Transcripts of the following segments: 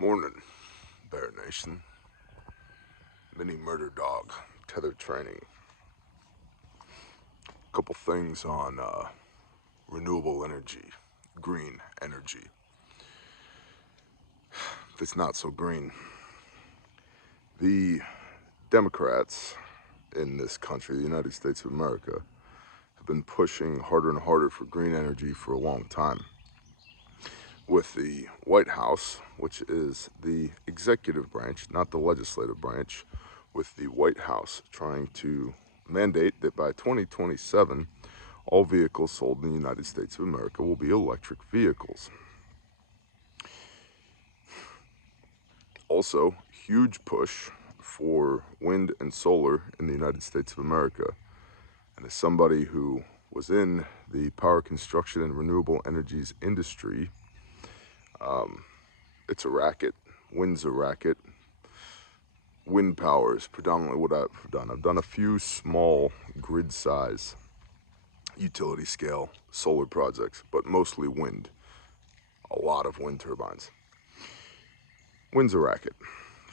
Morning, Bear Nation. Mini murder dog, tether training. A couple things on renewable energy, green energy. It's not so green. The Democrats in this country, the United States of America, have been pushing harder and harder for green energy for a long time. With the White House, which is the executive branch, not the legislative branch, with the White House trying to mandate that by 2027, all vehicles sold in the United States of America will be electric vehicles. Also, huge push for wind and solar in the United States of America. And as somebody who was in the power construction and renewable energies industry, it's a racket. Wind's a racket. Wind power is predominantly what I've done. I've done a few small grid size utility scale solar projects, but mostly wind. A lot of wind turbines. Wind's a racket.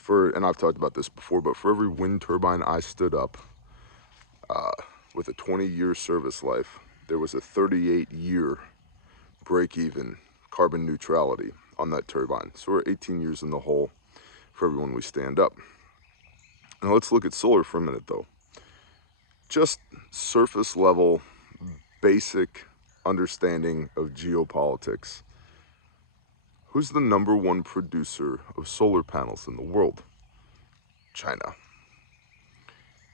And I've talked about this before, but for every wind turbine I stood up with a 20-year service life, there was a 38-year break-even carbon neutrality on that turbine. So we're 18 years in the hole for everyone we stand up. Now let's look at solar for a minute though. Just surface level, basic understanding of geopolitics. Who's the #1 producer of solar panels in the world? China.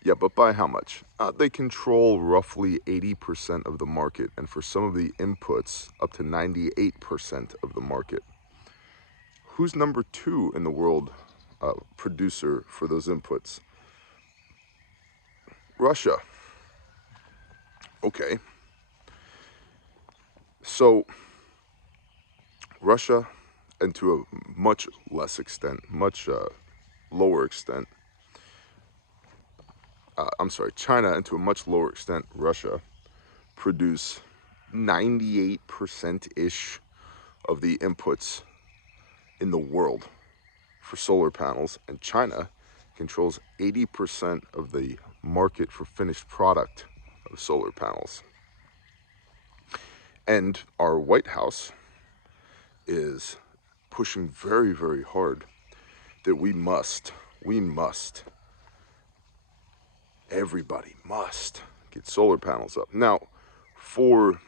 Yeah, but by how much? They control roughly 80% of the market, and for some of the inputs, up to 98% of the market. Who's #2 in the world producer for those inputs? Russia. Okay. So, Russia, and to a much less extent, much lower extent, China, and to a much lower extent, Russia, produce 98%-ish of the inputs in the world for solar panels, and China controls 80% of the market for finished product of solar panels. And our White House is pushing very, very hard that everybody must get solar panels up. Now, for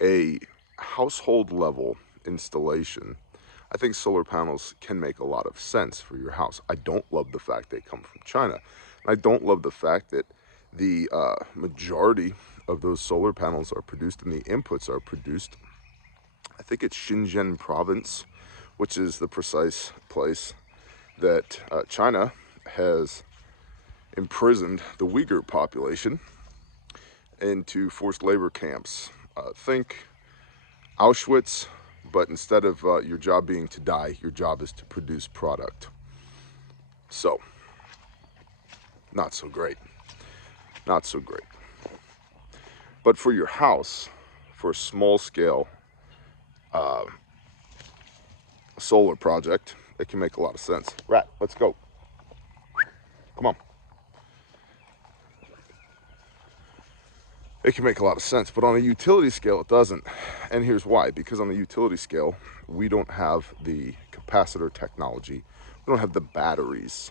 a household level installation, I think solar panels can make a lot of sense for your house. I don't love the fact they come from China. I don't love the fact that the majority of those solar panels are produced and the inputs are produced. I think it's Xinjiang province, which is the precise place that China has imprisoned the Uyghur population into forced labor camps. Think Auschwitz, but instead of your job being to die, your job is to produce product. So, not so great. Not so great. But for your house, for a small scale solar project, it can make a lot of sense. Rat, let's go. Come on. It can make a lot of sense, but on a utility scale, it doesn't. And here's why. Because on the utility scale, we don't have the capacitor technology. We don't have the batteries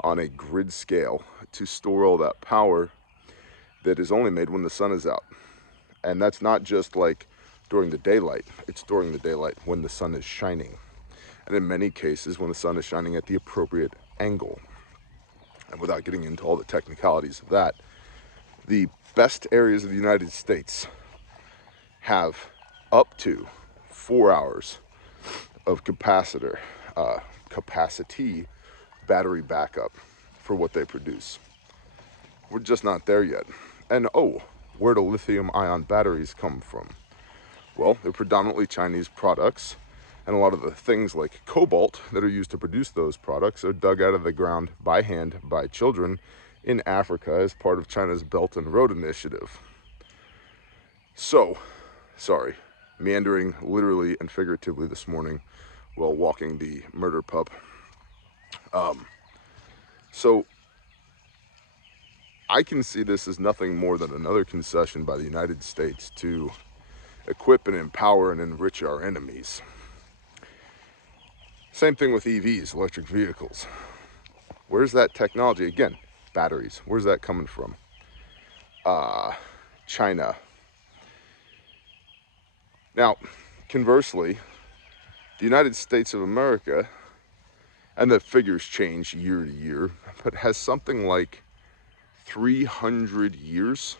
on a grid scale to store all that power that is only made when the sun is out. And that's not just like during the daylight. It's during the daylight when the sun is shining. And in many cases, when the sun is shining at the appropriate angle. And without getting into all the technicalities of that, the best areas of the United States have up to 4 hours of capacity battery backup for what they produce. We're just not there yet. And where do lithium-ion batteries come from? Well, they're predominantly Chinese products, and a lot of the things like cobalt that are used to produce those products are dug out of the ground by hand by children in Africa as part of China's Belt and Road Initiative. So, sorry, meandering literally and figuratively this morning while walking the murder pup. So I can see this as nothing more than another concession by the United States to equip and empower and enrich our enemies. Same thing with EVs, electric vehicles. Where's that technology? Again, batteries. Where's that coming from? China. Now, conversely, the United States of America, and the figures change year to year, but has something like 300 years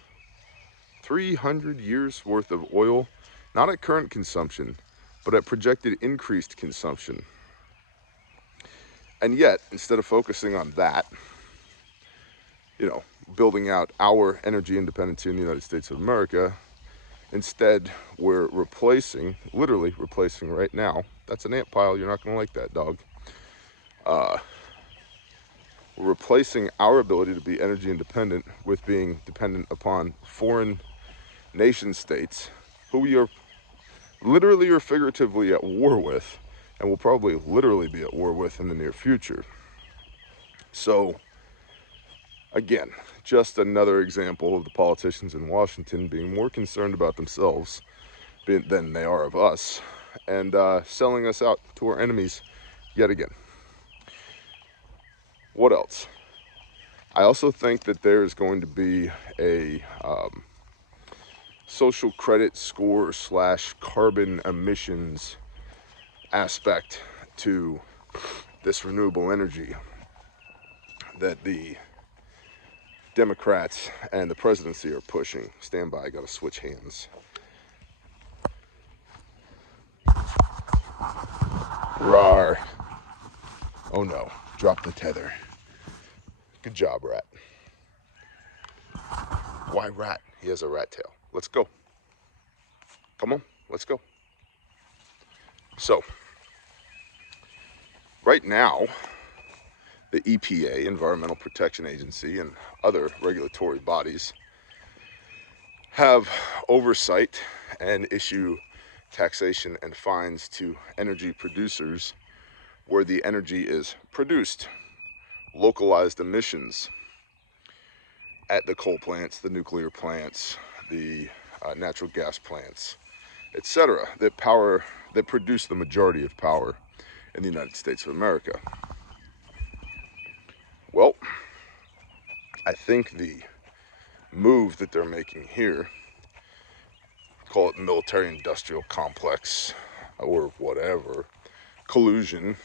worth of oil, not at current consumption, but at projected increased consumption. And yet, instead of focusing on that, building out our energy independence in the United States of America, instead we're literally replacing right now. That's an ant pile. You're not going to like that, dog. We're replacing our ability to be energy independent with being dependent upon foreign nation states who we are literally or figuratively at war with, and will probably literally be at war with in the near future. So, again, just another example of the politicians in Washington being more concerned about themselves than they are of us, and selling us out to our enemies yet again. What else? I also think that there's going to be a social credit score / carbon emissions aspect to this renewable energy that the Democrats and the presidency are pushing. Stand by, I gotta switch hands. Rawr. Oh no, drop the tether. Good job, Rat. Why Rat? He has a rat tail. Let's go. Come on, let's go. So, right now, the EPA, Environmental Protection Agency, and other regulatory bodies have oversight and issue taxation and fines to energy producers where the energy is produced. Localized emissions at the coal plants, the nuclear plants, the natural gas plants, etc., that produce the majority of power in the United States of America. Well, I think the move that they're making here, call it military-industrial complex or whatever, collusion,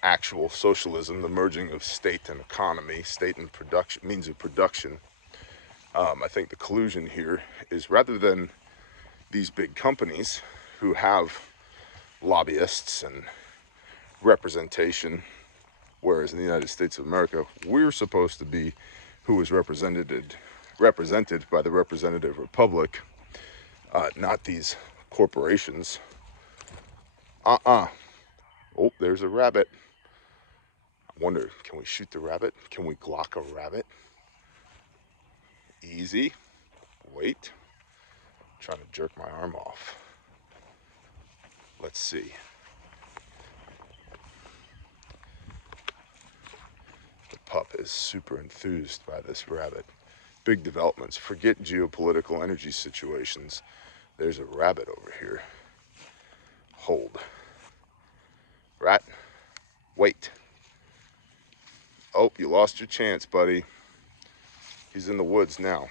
actual socialism, the merging of state and economy, state and production, means of production. I think the collusion here is, rather than these big companies who have lobbyists and representation, whereas in the United States of America, we're supposed to be who is represented by the representative republic, not these corporations. Oh, there's a rabbit. I wonder, can we shoot the rabbit? Can we Glock a rabbit? Easy. Wait. I'm trying to jerk my arm off. Let's see. The pup is super enthused by this rabbit. Big developments. Forget geopolitical energy situations. There's a rabbit over here. Hold. Rat. Wait. Oh, you lost your chance, buddy. He's in the woods now.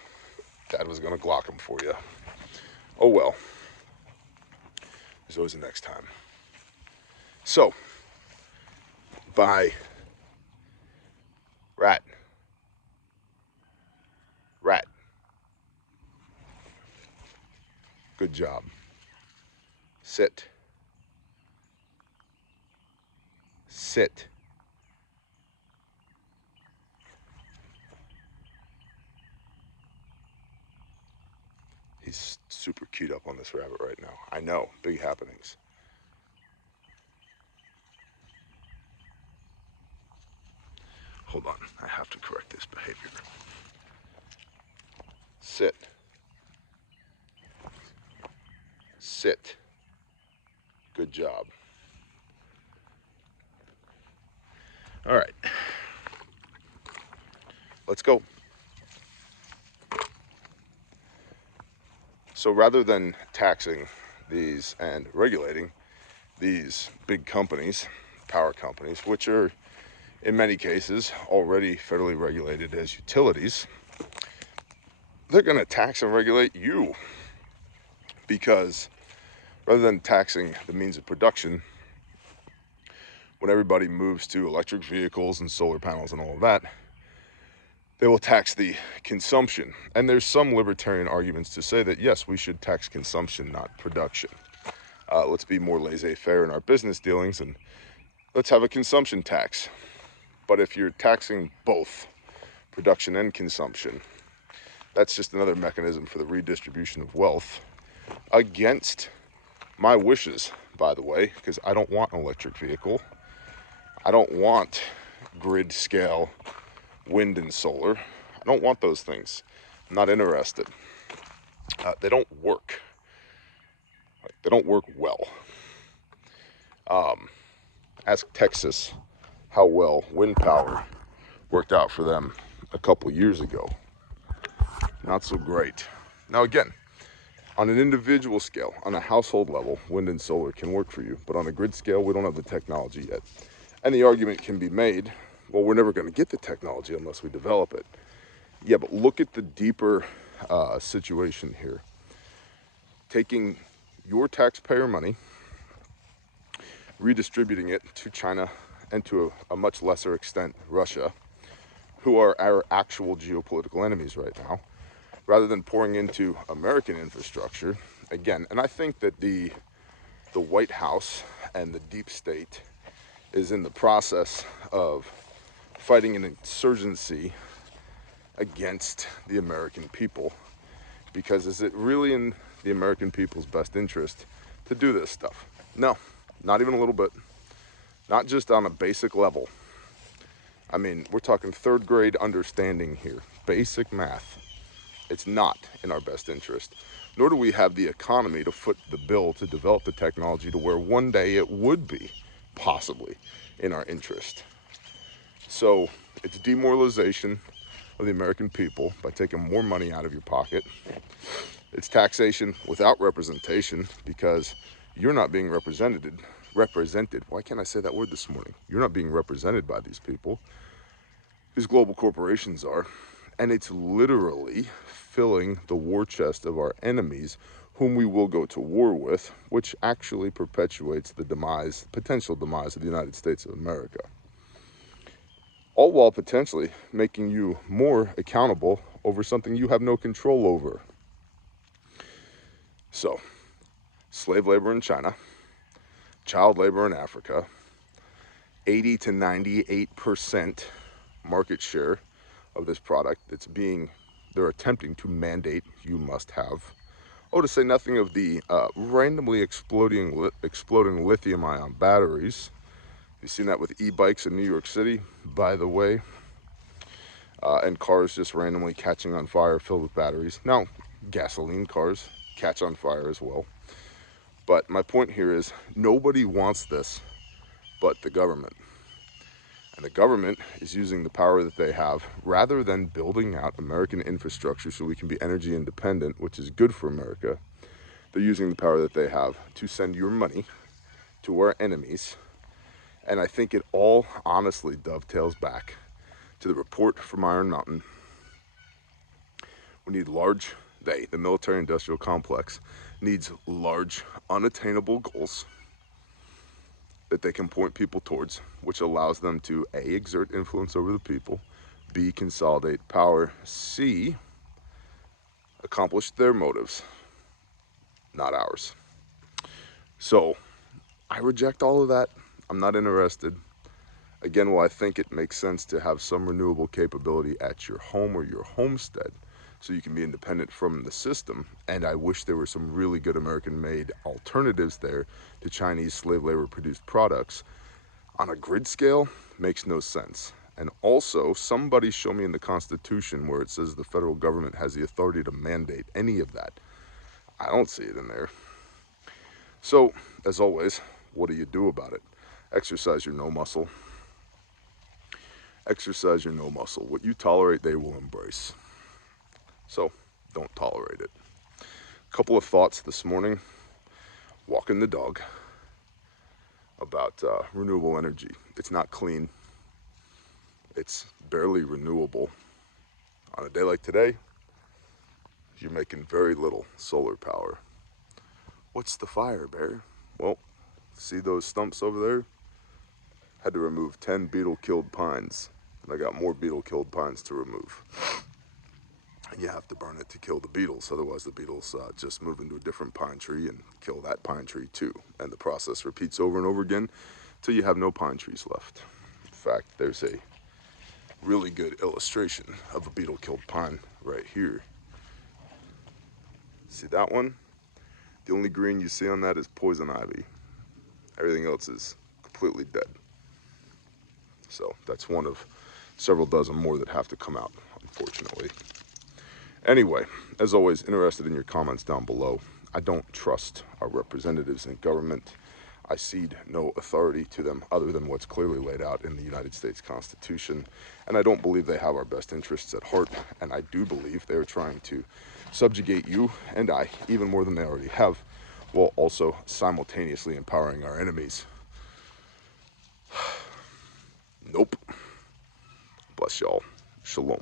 Dad was gonna Glock him for you. Oh well. There's always a next time. So, bye. Rat. Rat. Good job. Sit. Sit. He's super queued up on this rabbit right now. I know, big happenings. Hold on, I have to correct this behavior. Sit. Sit. Good job. All right. Let's go. So rather than taxing these and regulating these big companies, power companies, which are in many cases already federally regulated as utilities, they're going to tax and regulate you, because rather than taxing the means of production, when everybody moves to electric vehicles and solar panels and all of that, they will tax the consumption. And there's some libertarian arguments to say that yes, we should tax consumption, not production. Let's be more laissez-faire in our business dealings and let's have a consumption tax. But if you're taxing both production and consumption, that's just another mechanism for the redistribution of wealth against my wishes, by the way, because I don't want an electric vehicle. I don't want grid scale wind and solar. I don't want those things. I'm not interested. They don't work. They don't work well. Ask Texas how well wind power worked out for them a couple years ago. Not so great. Now again, on an individual scale, on a household level, wind and solar can work for you, but on a grid scale, we don't have the technology yet. And the argument can be made, well, we're never going to get the technology unless we develop it. Yeah, but look at the deeper situation here. Taking your taxpayer money, redistributing it to China and to a much lesser extent Russia, who are our actual geopolitical enemies right now, rather than pouring into American infrastructure. Again, and I think that the White House and the deep state is in the process of fighting an insurgency against the American people, because is it really in the American people's best interest to do this stuff? No, not even a little bit. Not just on a basic level. I mean, we're talking third grade understanding here, basic math. It's not in our best interest, nor do we have the economy to foot the bill to develop the technology to where one day it would be possibly in our interest. So it's demoralization of the American people by taking more money out of your pocket. It's taxation without representation, because you're not being represented. Why can't I say that word this morning? You're not being represented by these people. These global corporations are. And it's literally filling the war chest of our enemies, whom we will go to war with, which actually perpetuates the potential demise of the United States of America. All while potentially making you more accountable over something you have no control over. So, slave labor in China, child labor in Africa, 80 to 98% market share of this product they're attempting to mandate you must have. Oh, to say nothing of the randomly exploding lithium-ion batteries. You've seen that with e-bikes in New York City, by the way, and cars just randomly catching on fire filled with batteries. Now, gasoline cars catch on fire as well. But my point here is nobody wants this but the government. And the government is using the power that they have, rather than building out American infrastructure so we can be energy independent, which is good for America. They're using the power that they have to send your money to our enemies. And I think it all honestly dovetails back to the report from Iron Mountain. We need the military-industrial complex needs large, unattainable goals that they can point people towards, which allows them to A, exert influence over the people, B, consolidate power, C, accomplish their motives, not ours. So I reject all of that. I'm not interested. Again, while I think it makes sense to have some renewable capability at your home or your homestead so you can be independent from the system, and I wish there were some really good American-made alternatives there to Chinese slave labor-produced products, on a grid scale, makes no sense. And also, somebody show me in the Constitution where it says the federal government has the authority to mandate any of that. I don't see it in there. So, as always, what do you do about it? Exercise your no muscle. Exercise your no muscle. What you tolerate, they will embrace. So, don't tolerate it. A couple of thoughts this morning, walking the dog, about renewable energy. It's not clean. It's barely renewable. On a day like today, you're making very little solar power. What's the fire, Bear? Well, see those stumps over there? Had to remove 10 beetle-killed pines, and I got more beetle-killed pines to remove. You have to burn it to kill the beetles, otherwise the beetles just move into a different pine tree and kill that pine tree too. And the process repeats over and over again until you have no pine trees left. In fact, there's a really good illustration of a beetle-killed pine right here. See that one? The only green you see on that is poison ivy. Everything else is completely dead. So that's one of several dozen more that have to come out, unfortunately. Anyway, as always, interested in your comments down below. I don't trust our representatives in government. I cede no authority to them other than what's clearly laid out in the United States Constitution. And I don't believe they have our best interests at heart. And I do believe they're trying to subjugate you and I, even more than they already have, while also simultaneously empowering our enemies. Nope. Bless y'all. Shalom.